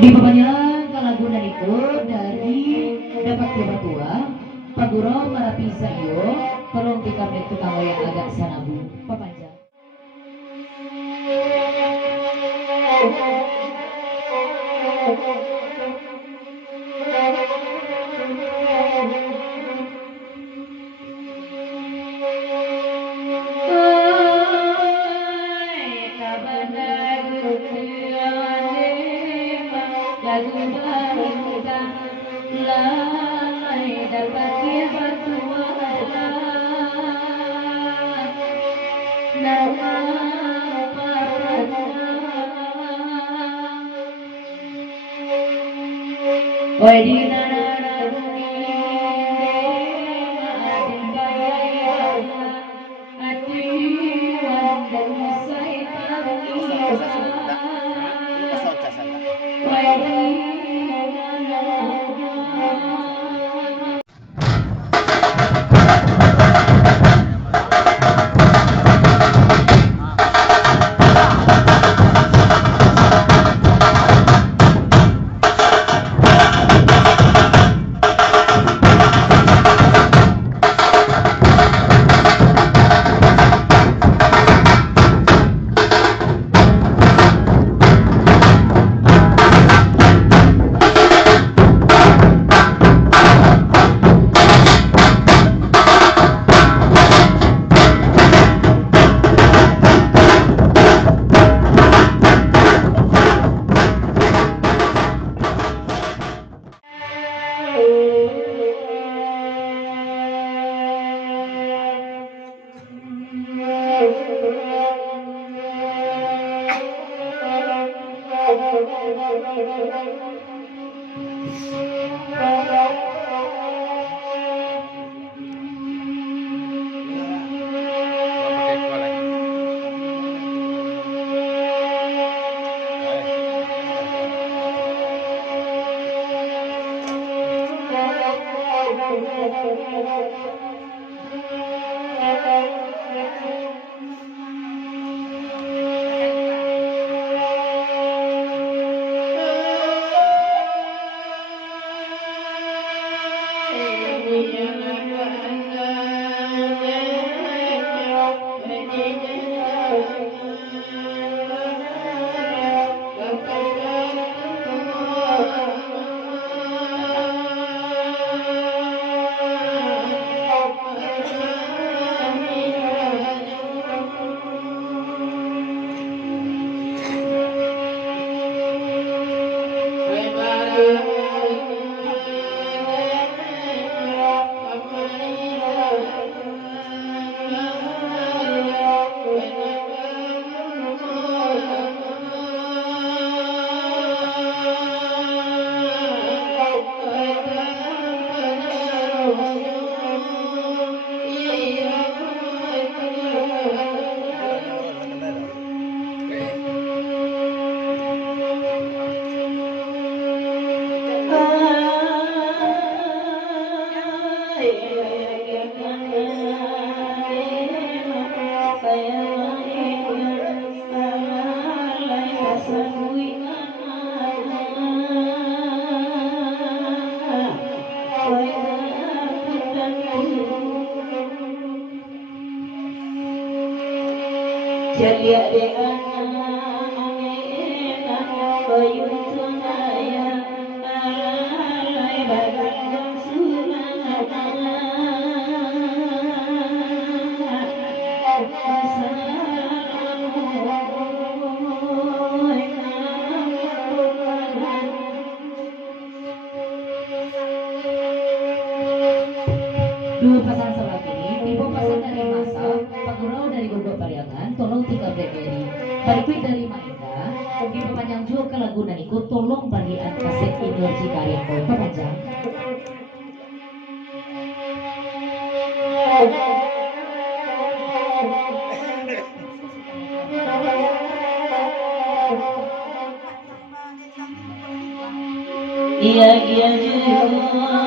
Di papanyalan kalagunan itu dari dapat tiba tua paguro marapisa iyo tolong dikabit tukang yang agak sanabu papanjang. Dua pasangan sholat ini tipe pasangan dari masa pagurau dari Gondok Pariangan tolong tinggal berdiri balik dari Maeda di pemanjang juga ke Laguna ikut tolong bagian kaset energi karya kau pemanjang iya juga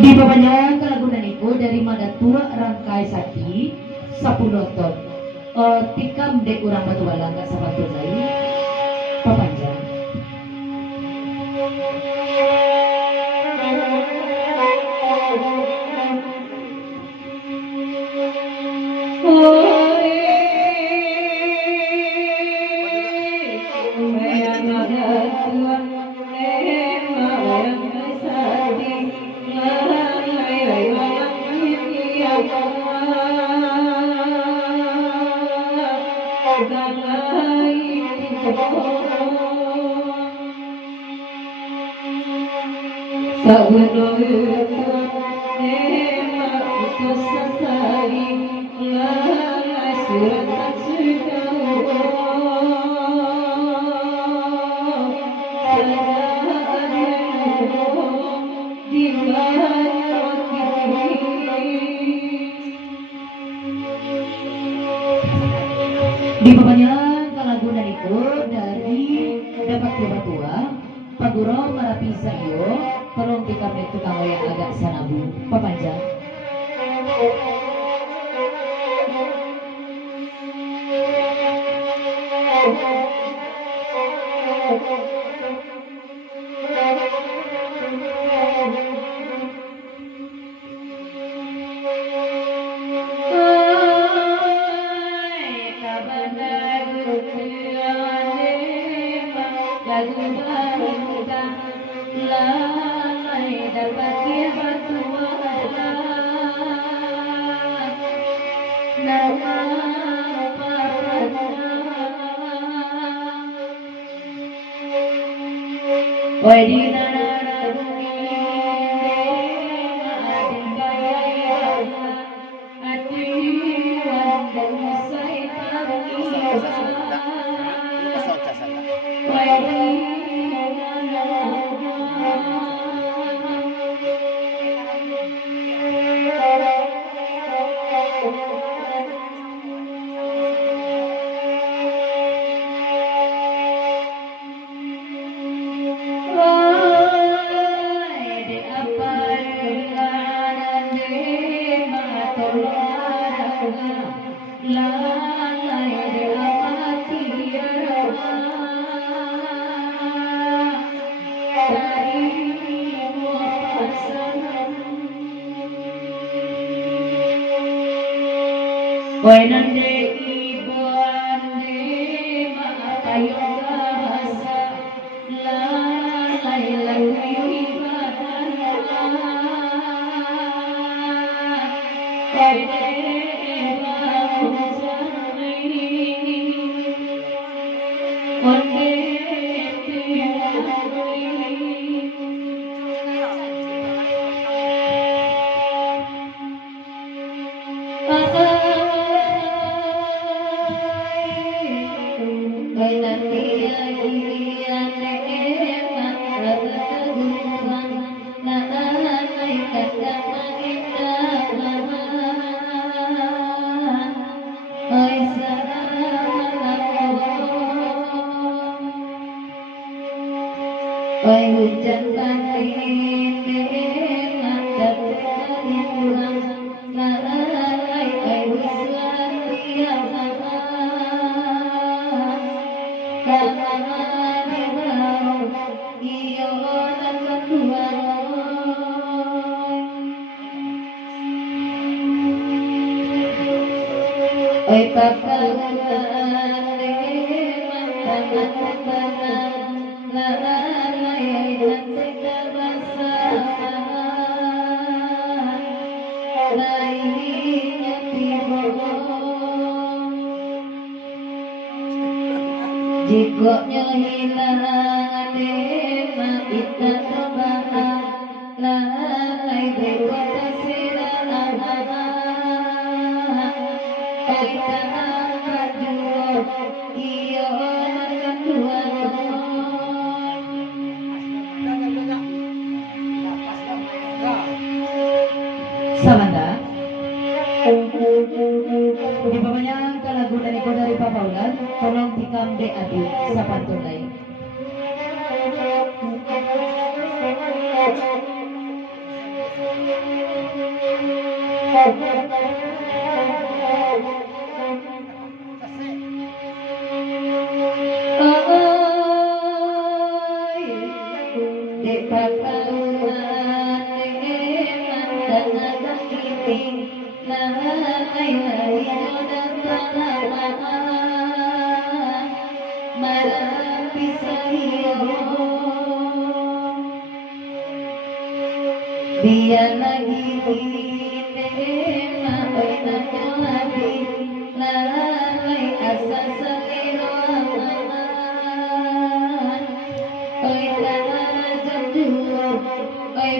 Di papanjang kelagunan itu dari Madatua Rangkai Sakti Sapunoton tikam dek urang batu balang gak sabatu zai papanjang di papanjang kelagunan itu dari dapat tua Paguro Marapi Sayo tolong tikam itu kamu yang agak sanabu papanjang Oi hujan badai nada pulang lalai oi hujan tiang kamarau iyo nak oi pakalane mantan lalai nanti terasa lainnya tiba jikoknya hilang dema kita terbahak lalai berkata sirah kita berdua iyo makan dua Samanta di bawahnya ke lagu dari Papa Ulan tolong tikam de adu sapantun lain dia lagi lalai asa selera oi tanah jujur oi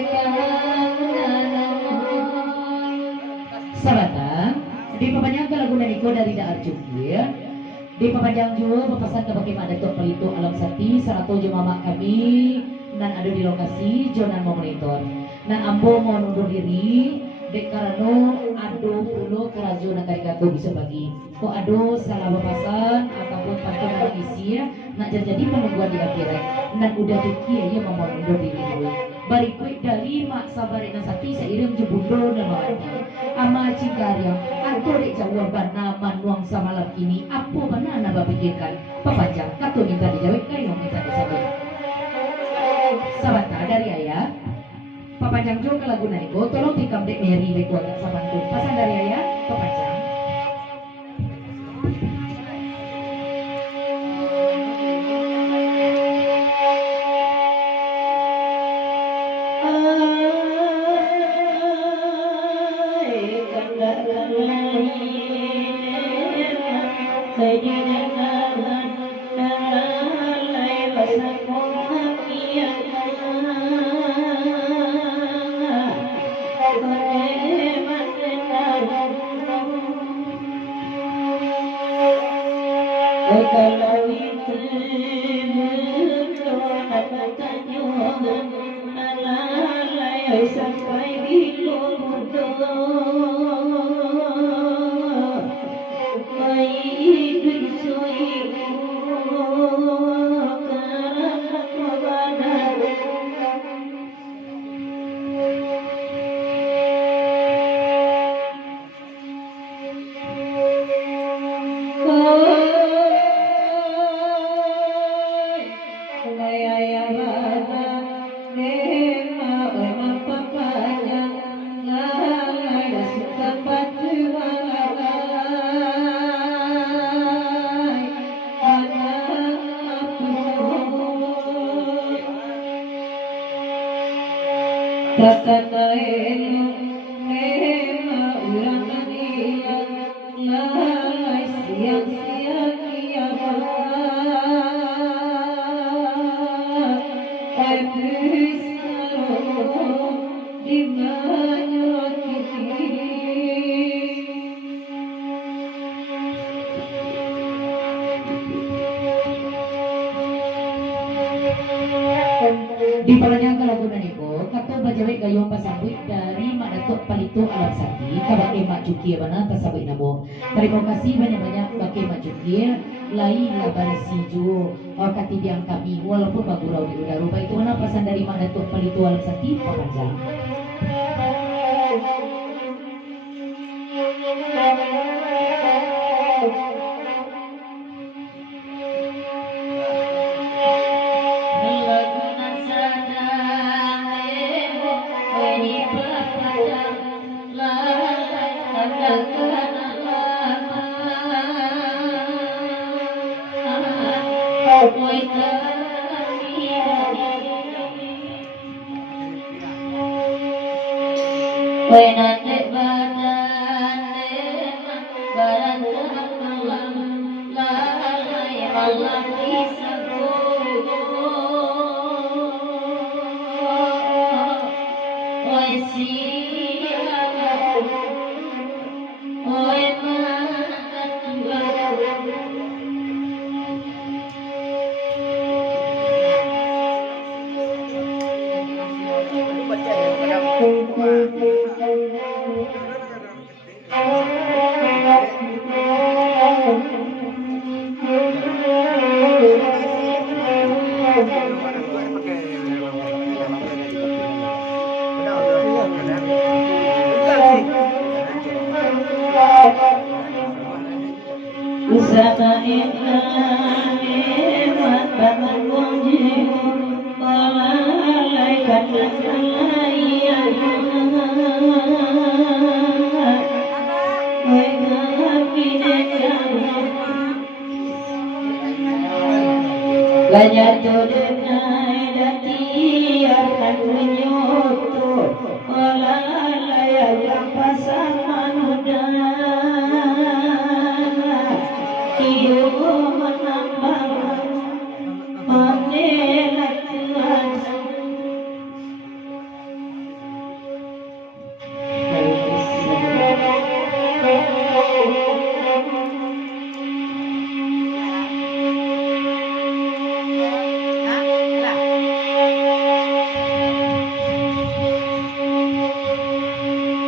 Sabata di papanjang lagu Niko dari Daar Jungkir di papanjang juga pepesan ke bagaimana Datuk Pelito Alam Sati sarato jemaah kami dan ada di lokasi Jonan memonitor dan ambo mau undur diri dek karena ado pulo kerajo nakarikato bisa bagi kok ado salah bapasan ataupun pantun isi nak jadi penungguan di akhirat dan udah juki ya mau undur diri dulu balik dari mak sabarina sati seiring jebundo dan mawati ama cikarya atau dek jawaban nama nuang samalam ini apa mana naba pikirkan papanjang kato minta dijawab kayo minta disabut Sabata dari ayah papanjang jo ke lagu Niko tolong tikam dek Mary dek agak sabantu pasang dari ayah papanjang sampai di palanya lagu Niko, kata bajawe gayung pasambut dari Manatok Palito Alam Sakti kabake Mak Juki mana tasabut namo. Terima kasih banyak-banyak bake Mak Juki lai laban siju katidiang kami walaupun bagurau di udara rupa itu mana pesan dari Manatok Palito Alam Sakti panjang. Banyak jodohnya dati akan menyoto olalaya yang pasang manuda hidup menambah menelak Tuhan.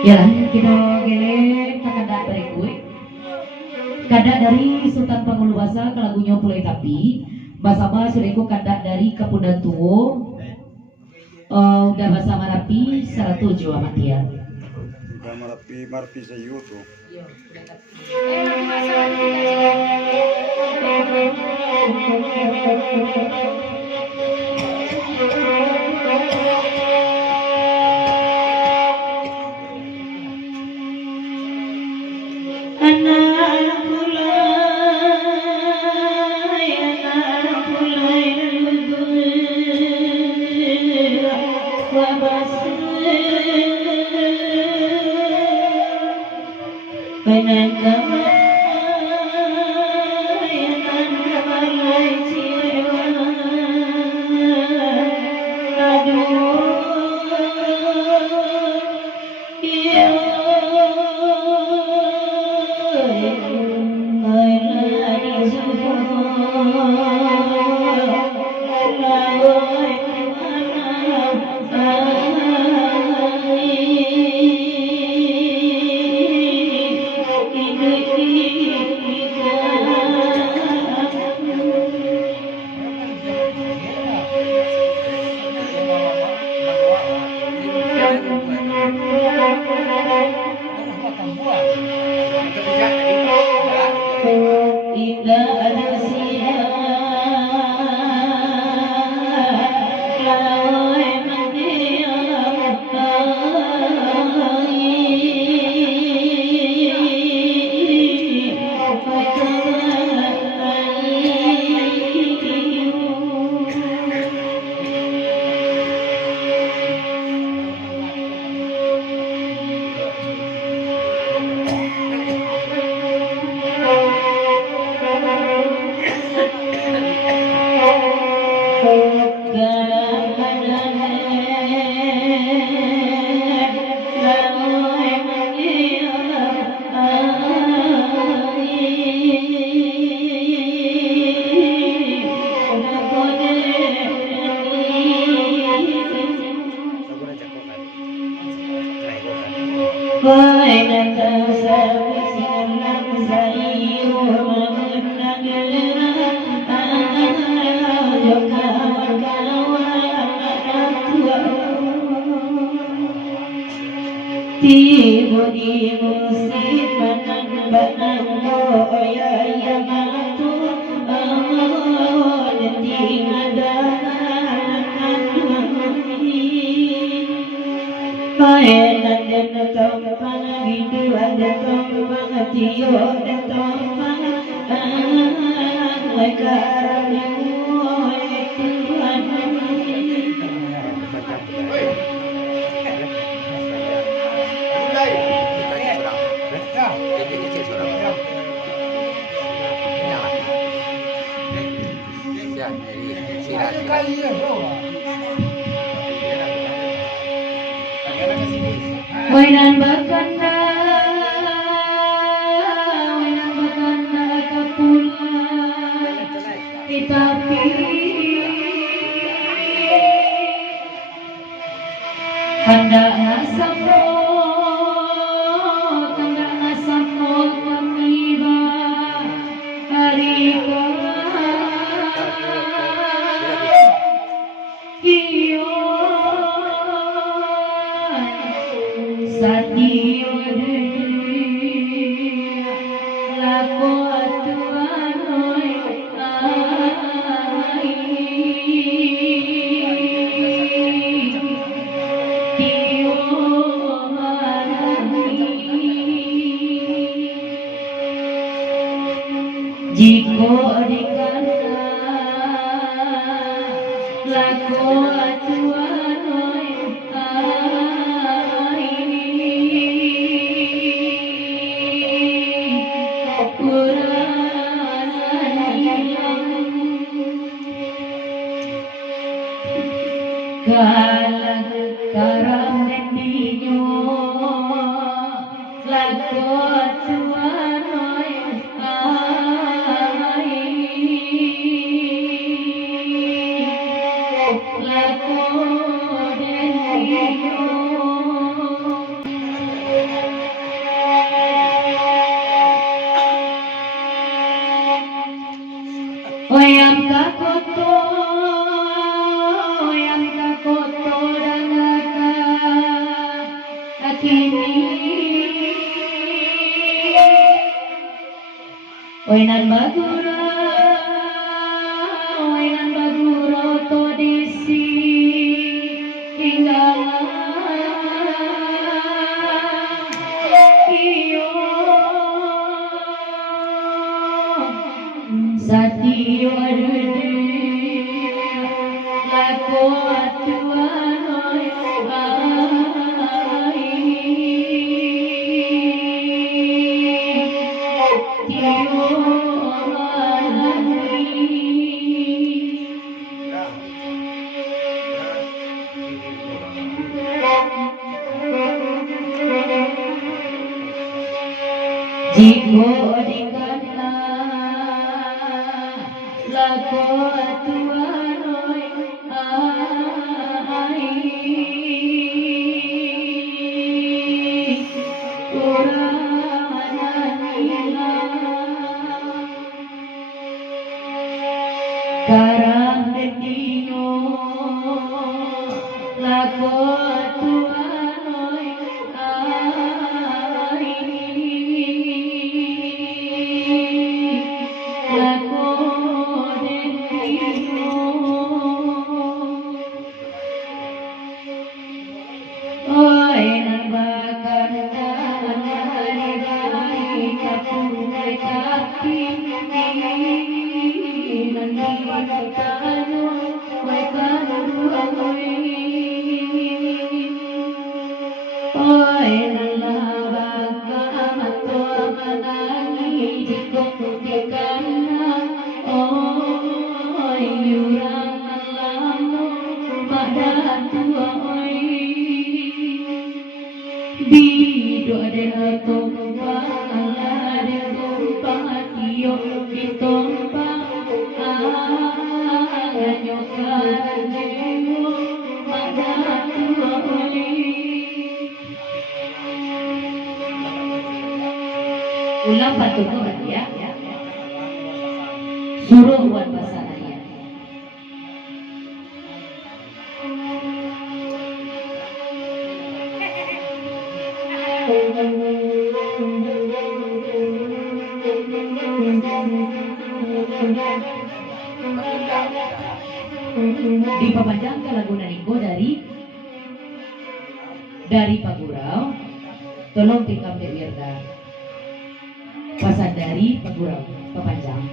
Ya, kita gele kakada dari kue. Kada dari Sultan Panguluwasa ke lagunya Pulai Tapi. Basama sureku kada dari Kapudan Tuwo. Udah bahasa Marapi 107 amatia. Udah Marapi sa YouTube. tibo di musik banang boya ya matu ting ada paelan den tompang gitu ada tompang tio den tompang karanya Tuhan. Wainan bakanda kapulan tetapi hendak nasapo kamiba harika Sati lako atuanoi jiko dikana lako atuanoi galang karam nendinya lako tuanoi lako nendinya oyam kakoto Wainan bagura to disi tinggal iyo satio adude lako atuanoi jiko dikana lako atuanoi karang dedinyo lako atuanoi lako dedinyo oi nabakar hari kapunai kaki ulang patuturan ya. Suruh buat pasangannya. Dipamandangkan lagu Naninggo dari Pagurau, tolong tikam Dek Wirda. Pasan dari Pagurau, Papanjang.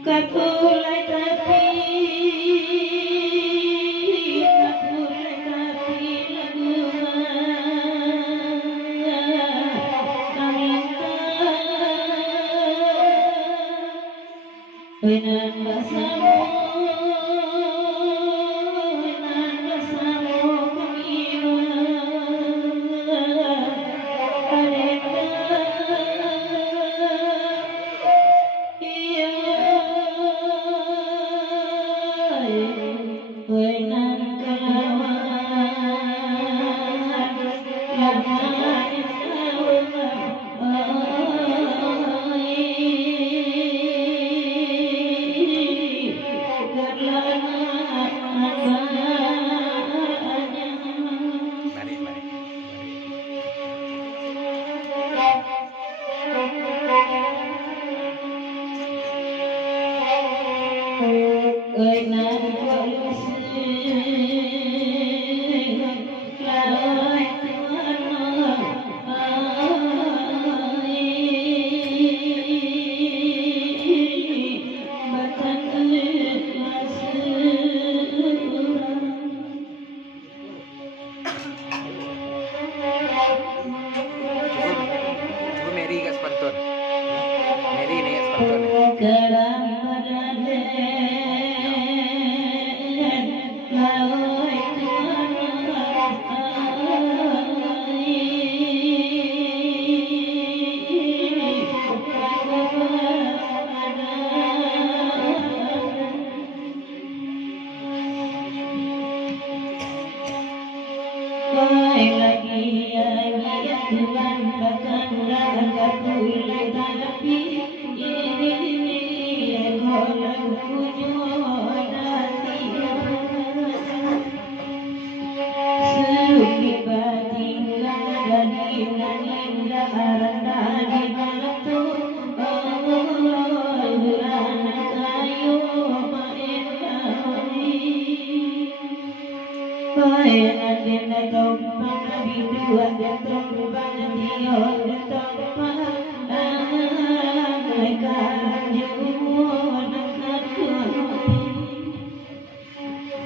Kapulai tapi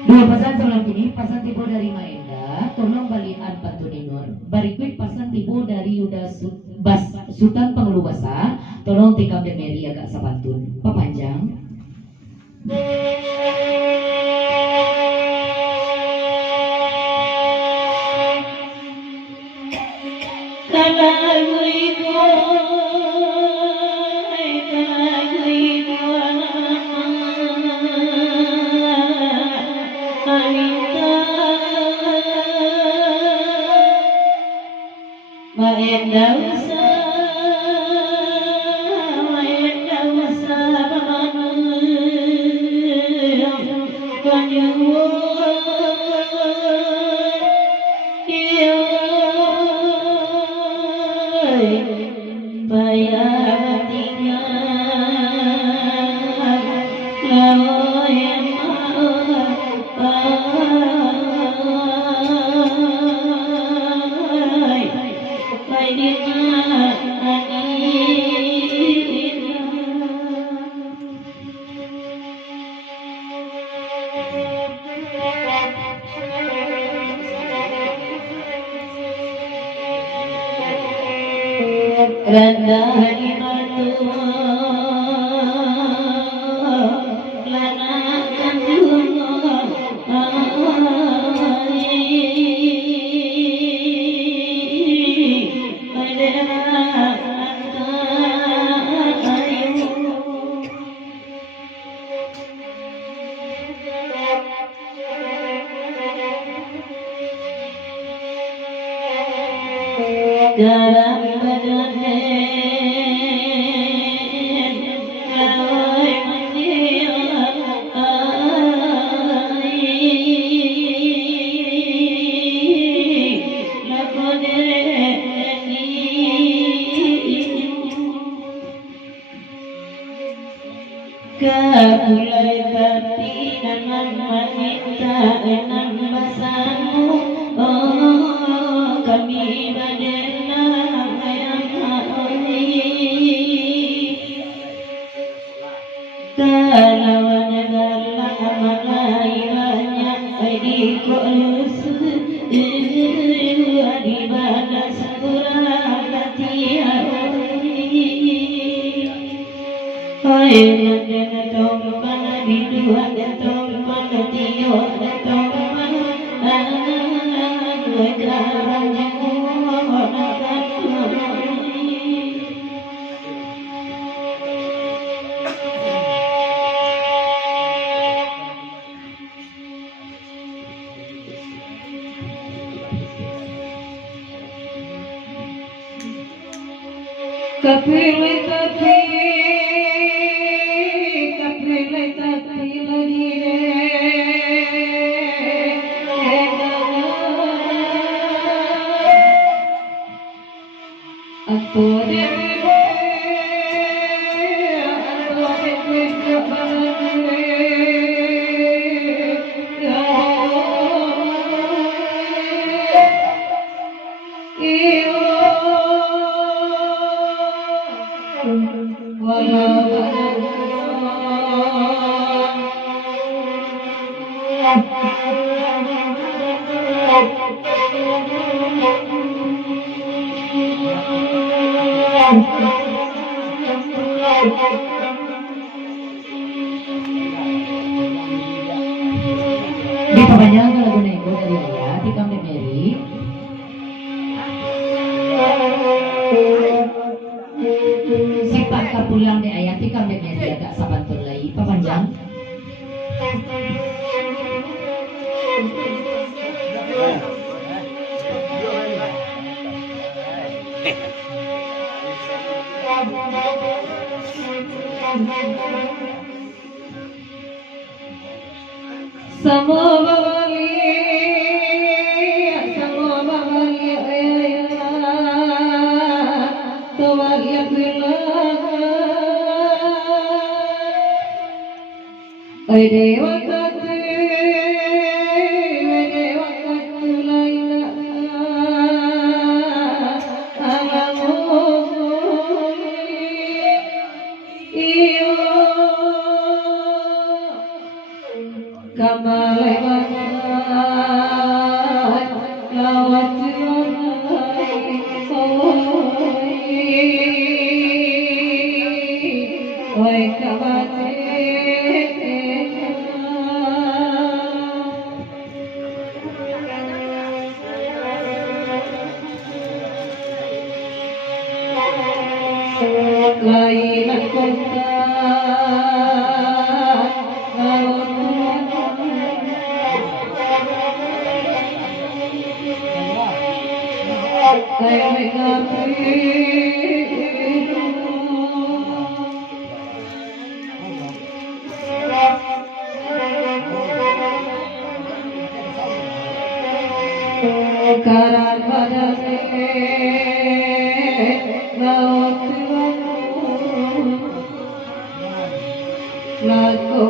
Dua pesan sebelum ini, pesan tibo dari Maenda, tolong balian Patuninur. Berikut pesan tibo dari Yuda Sultan Pengeluasa, tolong tikam dan Mary agak sapantun. Papanjang. garang badane lawai mulai bati dengan wanita enam basamu kami badena yang hari talawan negara amalai banyak di kolus di badas kurang latihan hai mandena tomban bidu ada tomban tiyo ada tomban dua garang kapile Di pembajaran lagu nego dari ayah di Kamde Mary. Sifat kapulang di ayah di Kamde Mary agak sabantul lagi pemanjang. Samo bawali tawali bilang ay dewa kate laila alamu iyo kamalai bangat lawat oi kamate laila kota karan badane laut lagu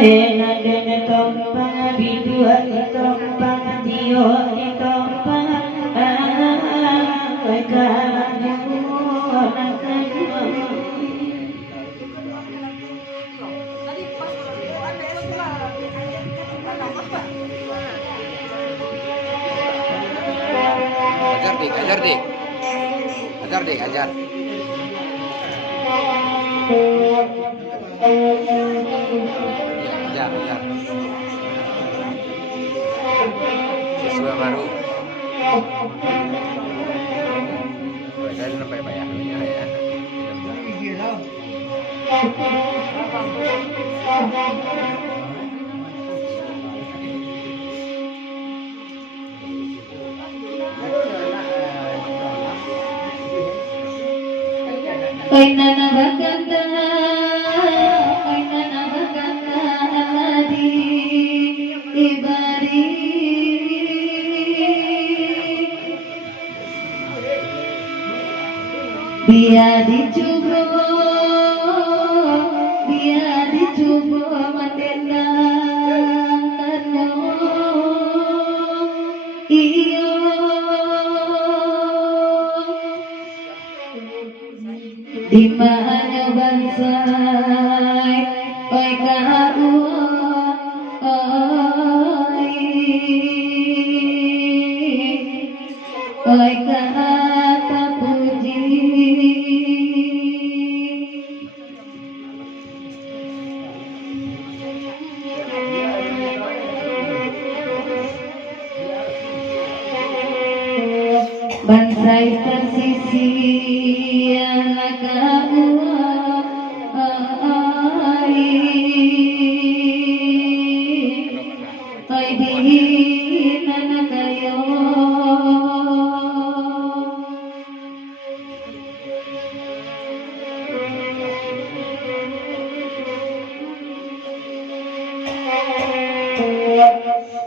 enak dengan tompang bidua tompang dio tompang Ajar dik, ajar dik. Ajar dik, ajar. Ya, ajar, ajar. Siswa baru. Saya sampai bayarnya ya. Oi nana baganda, oi nana baganda aladi ibari. Biar dicoba mandena iyo. Di mana bansai oi kau oi kata puji bansai tersisi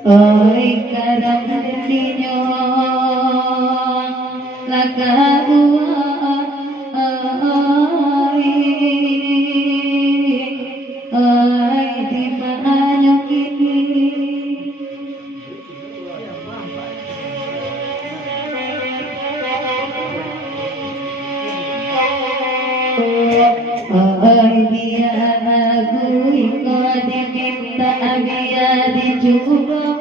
oi karang dinyo di mana kini biar aku ikut diminta biar dicukup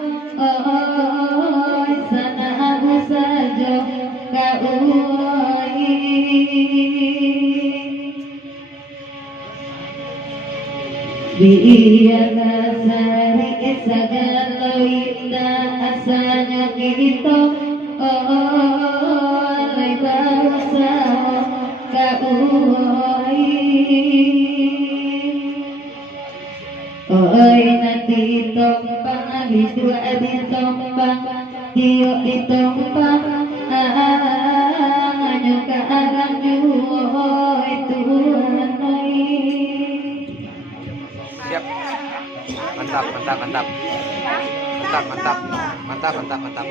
sana aku saja kau biar sari segala indah asanya kita oleh bangsa kau oi nanti tompang bidua ditompang dio ditompang anyo karang juo itu anai. Siap. Mantap, mantap, mantap. Mantap, mantap. Mantap, mantap, mantap.